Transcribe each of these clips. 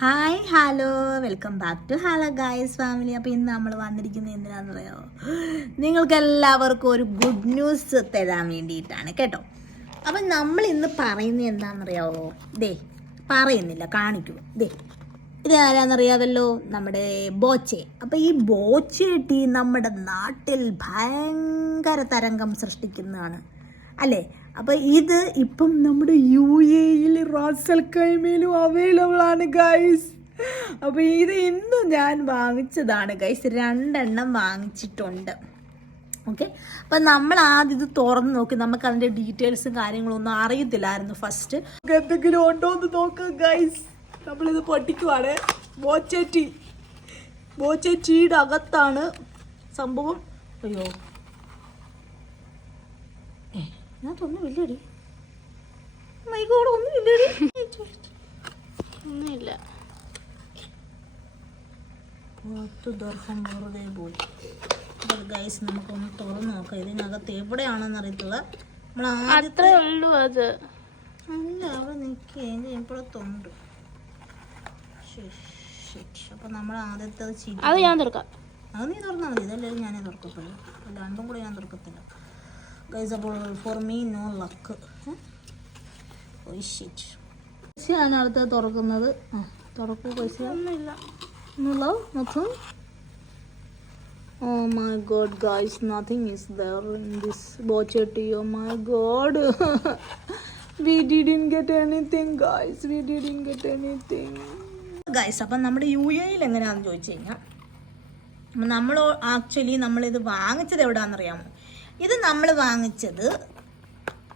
Hi hello welcome back to hello guys family. അപ്പോൾ ഇന്ന് നമ്മൾ വന്നിരിക്കുന്നത് എന്തിനാണെന്ന് പറയാമോ? നിങ്ങൾക്ക് എല്ലാവർക്കും ഒരു ഗുഡ് ന്യൂസ് തരാൻ വേണ്ടിയിട്ടാണ് കേട്ടോ. അപ്പം നമ്മൾ ഇന്ന് പറയുന്നത് എന്താണെന്നറിയാമോ? പറയുന്നില്ല, കാണിക്കൂ. ഇത് ആരാന്നറിയാമല്ലോ, നമ്മുടെ ബോച്ചെ. അപ്പോൾ ഈ ബോച്ചെ ടീ നമ്മുടെ നാട്ടിൽ ഭയങ്കര തരംഗം സൃഷ്ടിക്കുന്നതാണ് അല്ലേ. അപ്പോൾ ഇത് ഇപ്പം നമ്മുടെ UAE റാസൽ ഖൈമയിലും അവൈലബിൾ ആണ് ഗൈസ്. അപ്പോൾ ഇത് ഇന്നും ഞാൻ വാങ്ങിച്ചതാണ് ഗൈസ്, 2 എണ്ണം വാങ്ങിച്ചിട്ടുണ്ട്. ഓക്കെ, അപ്പം നമ്മൾ ആദ്യം ഇത് തുറന്ന് നോക്കി. നമുക്ക് അതിൻ്റെ ഡീറ്റെയിൽസും കാര്യങ്ങളും ഒന്നും അറിയത്തില്ലായിരുന്നു ഫസ്റ്റ്. എന്തെങ്കിലും ഉണ്ടോ എന്ന് നോക്കാം ഗൈസ്. നമ്മളിത് പൊട്ടിക്കുവാണ്. ബോച്ചെ ടീയുടെ അകത്താണ് സംഭവം. അയ്യോ, ഒന്നുമില്ലടി, മൈകോട് ഒന്നുമില്ലടി, ഒന്നുമില്ല. 10 ദർഹം വെറുതെ പോയി. ഗൈസ് നമുക്കൊന്ന് തുറന്ന് നോക്കാം ഇതിനകത്ത് എവിടെയാണെന്ന് അറിയത്തില്ല. അത്രേ ഉള്ളൂ അത്. അല്ല, അവിടെ നിൽക്കുക എപ്പോഴത്തുണ്ട്. അപ്പൊ നമ്മൾ ആദ്യത്തെ അത് ഞാൻ തുറക്കാം. അത് നീ തുറന്നാൽ മതി. ഇതല്ലേ ഞാനേ തുറക്കത്തുള്ളൂ, രണ്ടും കൂടെ ഞാൻ തുറക്കത്തില്ല ഗൈസ്. അപ്പോൾ ഫോർ മീ നോ ലക്ക്. ആണ് അടുത്ത് തുറക്കുന്നത്. തുറക്കൂ പൈസ. ഒന്നുമില്ല. Nothing. Oh my god guys, nothing is there in this Boche tea. Oh my god. We didn't get anything guys, we didn't get anything guys. അപ്പം നമ്മുടെ UAE എങ്ങനെയാണെന്ന് ചോദിച്ചു കഴിഞ്ഞാൽ, നമ്മൾ ആക്ച്വലി നമ്മളിത് വാങ്ങിച്ചത് എവിടെയാണെന്നറിയാമോ? ഇത് നമ്മൾ വാങ്ങിച്ചത്,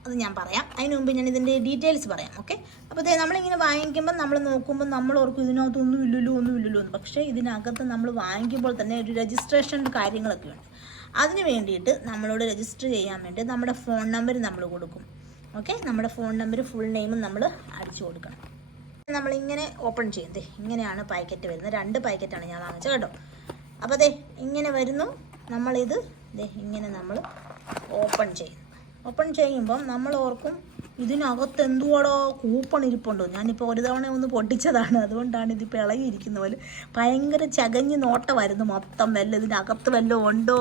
അത് ഞാൻ പറയാം. അതിന് മുമ്പ് ഞാൻ ഇതിൻ്റെ ഡീറ്റെയിൽസ് പറയാം. ഓക്കെ, അപ്പോൾ നമ്മളിങ്ങനെ വാങ്ങിക്കുമ്പോൾ നമ്മൾ നോക്കുമ്പോൾ നമ്മൾ ഓർക്കും ഇതിനകത്ത് ഒന്നും ഇല്ലല്ലോ എന്ന്. പക്ഷേ ഇതിനകത്ത് നമ്മൾ വാങ്ങിക്കുമ്പോൾ തന്നെ ഒരു രജിസ്ട്രേഷൻ കാര്യങ്ങളൊക്കെ ഉണ്ട്. അതിന് വേണ്ടിയിട്ട് നമ്മളോട് രജിസ്റ്റർ ചെയ്യാൻ വേണ്ടി നമ്മുടെ ഫോൺ നമ്പർ നമ്മൾ കൊടുക്കും. ഓക്കെ, നമ്മുടെ ഫോൺ നമ്പർ ഫുൾ നെയിമും നമ്മൾ അടിച്ചു കൊടുക്കണം. നമ്മളിങ്ങനെ ഓപ്പൺ ചെയ്യും. ഇങ്ങനെയാണ് പാക്കറ്റ് വരുന്നത്. 2 പാക്കറ്റാണ് ഞാൻ വാങ്ങിച്ചത് കേട്ടോ. അപ്പോൾ ഇങ്ങനെ വരുന്നു. നമ്മളിത് ഇങ്ങനെ നമ്മൾ ഓപ്പൺ ചെയ്യുമ്പം നമ്മൾ ഓർക്കും ഇതിനകത്ത് എന്തുവാടോ കൂപ്പൺ ഇരിപ്പുണ്ടോ. ഞാനിപ്പോൾ ഒരു തവണ ഒന്ന് പൊട്ടിച്ചതാണ്, അതുകൊണ്ടാണ് ഇതിപ്പോൾ ഇളകിയിരിക്കുന്ന പോലെ. ഭയങ്കര ചകഞ്ഞ് നോട്ടമായിരുന്നു മൊത്തം. ഇതിനകത്ത് വല്ലതും ഉണ്ടോ.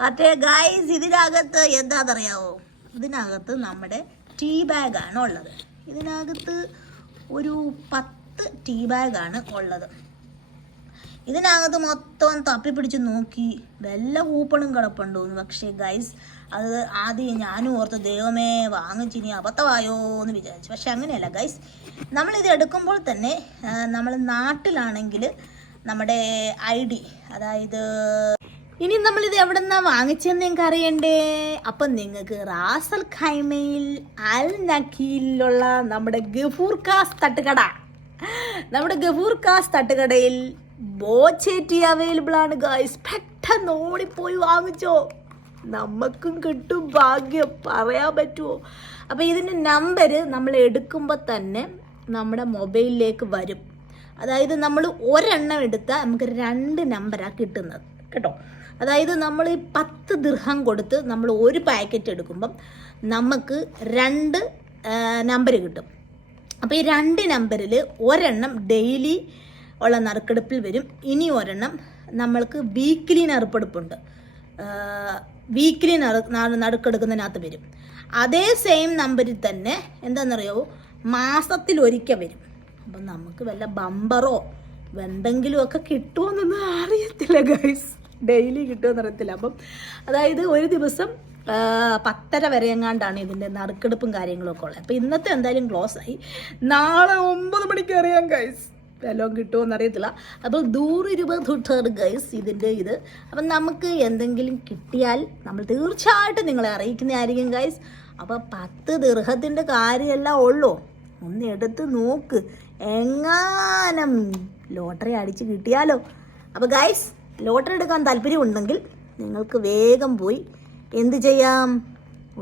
മറ്റേ ഗൈസ്, ഇതിനകത്ത് എന്താണെന്നറിയാവോ? ഇതിനകത്ത് നമ്മുടെ ടീ ബാഗാണ് ഉള്ളത്. ഇതിനകത്ത് ഒരു 10 ടീ ബാഗാണ് ഉള്ളത്. ഇതിനകത്ത് മൊത്തം തപ്പിപ്പിടിച്ച് നോക്കി വല്ല കൂപ്പണും കിടപ്പുണ്ടോന്ന്. പക്ഷേ ഗൈസ്, അത് ആദ്യം ഞാനും ഓർത്ത് ദൈവമേ വാങ്ങിച്ചിനി അബദ്ധമായോ എന്ന് വിചാരിച്ചു. പക്ഷെ അങ്ങനെയല്ല ഗൈസ്. നമ്മളിത് എടുക്കുമ്പോൾ തന്നെ നമ്മൾ നാട്ടിലാണെങ്കിൽ നമ്മുടെ ID, അതായത് ഇനി നമ്മളിത് എവിടെ നിന്നാണ് വാങ്ങിച്ചതെന്ന് നിങ്ങൾക്ക് അറിയണ്ടേ? അപ്പം നിങ്ങൾക്ക് റാസൽ ഖൈമയിൽ അൽ നഖീലിലുള്ള നമ്മുടെ ഗഫൂർ കാസ് തട്ടുകടയിൽ ബോച്ചെ ടീ അവൈലബിൾ ആണ് ഗൈസ്. പെട്ടെന്ന് ഓടിപ്പോയി വാങ്ങിച്ചോ, നമുക്കും കിട്ടും ഭാഗ്യം. പറയാൻ പറ്റുമോ? അപ്പോൾ ഇതിൻ്റെ നമ്പർ നമ്മൾ എടുക്കുമ്പോൾ തന്നെ നമ്മുടെ മൊബൈലിലേക്ക് വരും. അതായത് നമ്മൾ ഒരെണ്ണം എടുത്താൽ നമുക്ക് 2 നമ്പറാണ് കിട്ടുന്നത് കേട്ടോ. അതായത് നമ്മൾ 10 ദിർഹം കൊടുത്ത് നമ്മൾ ഒരു പാക്കറ്റ് എടുക്കുമ്പം നമുക്ക് 2 നമ്പർ കിട്ടും. അപ്പോൾ ഈ 2 നമ്പറിൽ ഒരെണ്ണം ഡെയിലി ഉള്ള നറുക്കെടുപ്പിൽ വരും. ഇനി ഒരെണ്ണം നമ്മൾക്ക് വീക്കിലി നറുക്കെടുപ്പുണ്ട്. വീക്കിലി നറുക്കെടുക്കുന്നതിനകത്ത് വരും. അതേ സെയിം നമ്പറിൽ തന്നെ എന്താണെന്നറിയാവോ, മാസത്തിലൊരിക്കൽ വരും. അപ്പം നമുക്ക് വല്ല ബമ്പറോ എന്തെങ്കിലും ഒക്കെ കിട്ടുമെന്നൊന്നും അറിയത്തില്ല ഗൈസ്. ഡെയിലി കിട്ടുമെന്ന് അറിയത്തില്ല. അപ്പം അതായത് ഒരു ദിവസം 10:30 വരെ എങ്ങാണ്ടാണ് ഇതിൻ്റെ നറുക്കെടുപ്പും കാര്യങ്ങളൊക്കെ ഉള്ളത്. അപ്പോൾ ഇന്നത്തെ എന്തായാലും ക്ലോസ് ആയി. നാളെ 9 മണിക്ക് അറിയാം ഗൈസ്, വല്ലതും കിട്ടുമോ അറിയത്തില്ല. അപ്പോൾ 120 ഗൈസ് ഇതിൻ്റെ ഇത്. അപ്പം നമുക്ക് എന്തെങ്കിലും കിട്ടിയാൽ നമ്മൾ തീർച്ചയായിട്ടും നിങ്ങളെ അറിയിക്കുന്നതായിരിക്കും ഗൈസ്. അപ്പോൾ 10 ദിർഹത്തിൻ്റെ കാര്യമല്ല ഉള്ളൂ. ഒന്ന് എടുത്ത് നോക്ക്, എങ്ങാനും ലോട്ടറി അടിച്ച് കിട്ടിയാലോ. അപ്പോൾ ഗൈസ്, ലോട്ടറി എടുക്കാൻ താല്പര്യമുണ്ടെങ്കിൽ നിങ്ങൾക്ക് വേഗം പോയി എന്ത് ചെയ്യാം,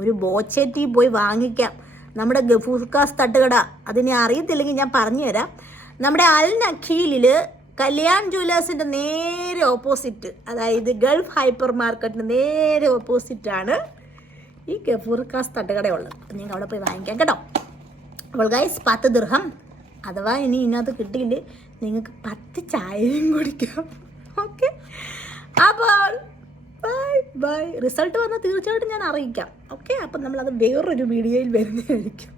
ഒരു ബോച്ചെ ടീ പോയി വാങ്ങിക്കാം. നമ്മുടെ ഗഫൂർ കാസ് തട്ടുകട, അതിനെ അറിയത്തില്ലെങ്കിൽ ഞാൻ പറഞ്ഞു തരാം. നമ്മുടെ അൽ നഖീലിൽ കല്യാൺ ജ്വല്ലേഴ്സിൻ്റെ നേരെ ഓപ്പോസിറ്റ്, അതായത് ഗൾഫ് ഹൈപ്പർ മാർക്കറ്റിന് നേരെ ഓപ്പോസിറ്റാണ് ഈ ഗഫൂർ കാസ് തട്ടുകടയുള്ളത്. അപ്പം നിങ്ങൾക്ക് അവിടെ പോയി വാങ്ങിക്കാം കേട്ടോ. അപ്പോൾ ഗൈസ് 10 ദിർഹം അഥവാ ഇനി ഇതിനകത്ത് കിട്ടിയില്ലേ നിങ്ങൾക്ക് 10 ചായയും കുടിക്കാം. ഓക്കെ, അപ്പോൾ ബൈ ബൈ. റിസൾട്ട് വന്നാൽ തീർച്ചയായിട്ടും ഞാൻ അറിയിക്കാം. ഓക്കെ, അപ്പം നമ്മളത് വേറൊരു വീഡിയോയിൽ വരുന്നതായിരിക്കും.